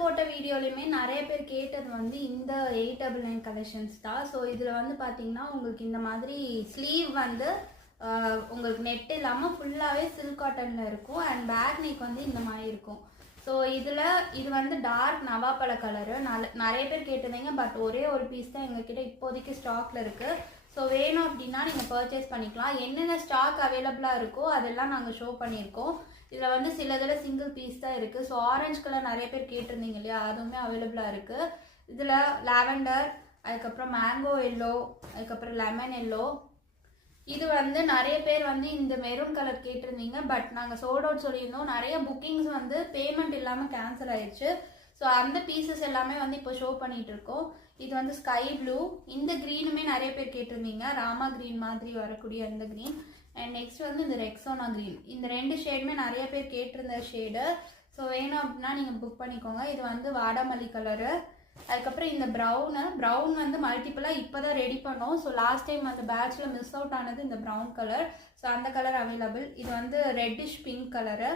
போட்ட வீடியோலையுமே நிறைய பேர் கேட்டது வந்து இந்த 899 கலெக்ஷன்ஸ் தான். ஸோ இதில் வந்து பார்த்தீங்கன்னா உங்களுக்கு இந்த மாதிரி ஸ்லீவ் வந்து உங்களுக்கு நெட் இல்லாமல் ஃபுல்லாகவே சில்க் காட்டனில் இருக்கும். அண்ட் பேக் நெக் வந்து இந்த மாதிரி இருக்கும். ஸோ இது வந்து டார்க் நவாப்பழ கலரு. நிறைய பேர் கேட்டிருந்தீங்க. பட் ஒரே ஒரு பீஸ் தான் எங்ககிட்ட இப்போதைக்கு ஸ்டாக்ல இருக்குது. ஸோ வேணும் அப்படின்னா நீங்கள் பர்ச்சேஸ் பண்ணிக்கலாம். என்னென்ன ஸ்டாக் அவைலபிளாக இருக்கோ அதெல்லாம் நாங்கள் ஷோ பண்ணியிருக்கோம். இதில் வந்து சிலதில் சிங்கிள் பீஸ் தான் இருக்குது. ஸோ ஆரஞ்சு கலர் நிறைய பேர் கேட்டிருந்தீங்க இல்லையா, அதுவுமே அவைலபிளாக இருக்குது. இதில் லாவெண்டர், அதுக்கப்புறம் மேங்கோ எல்லோ, அதுக்கப்புறம் லெமன் எல்லோ. இது வந்து நிறைய பேர் வந்து இந்த மெரூன் கலர் கேட்டிருந்தீங்க. பட் நாங்கள் சோல்ட் அவுட் சொல்லியிருந்தோம். நிறைய புக்கிங்ஸ் வந்து பேமெண்ட் இல்லாமல் கேன்சல் ஆயிடுச்சு. ஸோ அந்த பீசஸ் எல்லாமே வந்து இப்போ ஷோ பண்ணிட்டு இருக்கோம். இது வந்து ஸ்கை ப்ளூ. இந்த க்ரீனுமே நிறைய பேர் கேட்டிருந்தீங்க. ராமா க்ரீன் மாதிரி வரக்கூடிய இந்த க்ரீன். அண்ட் நெக்ஸ்ட் வந்து இந்த ரெக்ஸோனா க்ரீன். இந்த 2 ஷேடுமே நிறைய பேர் கேட்டிருந்த ஷேடு. ஸோ வேணும் அப்படின்னா நீங்கள் புக் பண்ணிக்கோங்க. இது வந்து வாடாமல்லி கலரு. அதுக்கப்புறம் இந்த ப்ரௌன் வந்து மல்டிப்புளாக இப்போ தான் ரெடி பண்ணோம். ஸோ லாஸ்ட் டைம் அந்த பேட்சில் மிஸ் அவுட் ஆனது இந்த ப்ரௌன் கலர். ஸோ அந்த கலர் அவைலபிள். இது வந்து ரெட்டிஷ் பிங்க் கலரு,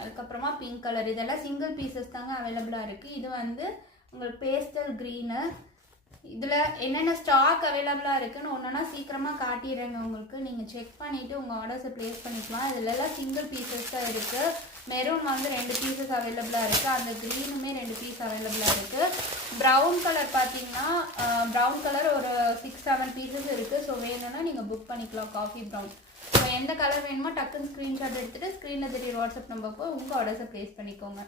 அதுக்கப்புறமா பிங்க் கலர். இதெல்லாம் சிங்கிள் பீசஸ் தாங்க அவைலபிளாக இருக்குது. இது வந்து உங்களுக்கு பேஸ்டல் க்ரீனு. இதில் என்னென்ன ஸ்டாக் அவைலபிளாக இருக்குன்னு ஒன்றுனா சீக்கிரமாக காட்டிடுறேங்க உங்களுக்கு. நீங்கள் செக் பண்ணிவிட்டு உங்கள் ஆர்டர்ஸை ப்ளேஸ் பண்ணிக்கலாம். இதிலெல்லாம் சிங்கிள் பீசஸ் தான் இருக்குது. மெரூன் வந்து 2 பீசஸ் அவைலபிளாக இருக்குது. அந்த க்ரீனுமே 2 பீஸ் அவைலபிளாக இருக்குது. ப்ரௌன் கலர் பார்த்தீங்கன்னா ப்ரௌன் கலர் ஒரு 6-7 பீசஸ் இருக்குது. ஸோ வேணும்னா நீங்கள் புக் பண்ணிக்கலாம். Coffee brown. ஸோ எந்த கலர் வேணுமோ டக்குன்னு ஸ்க்ரீன்ஷாட் எடுத்துகிட்டு ஸ்க்ரீனில் தெரியுற வாட்ஸ்அப் நம்பருக்கு உங்கள் ஆர்டர்ஸை ப்ளேஸ் பண்ணிக்கோங்க.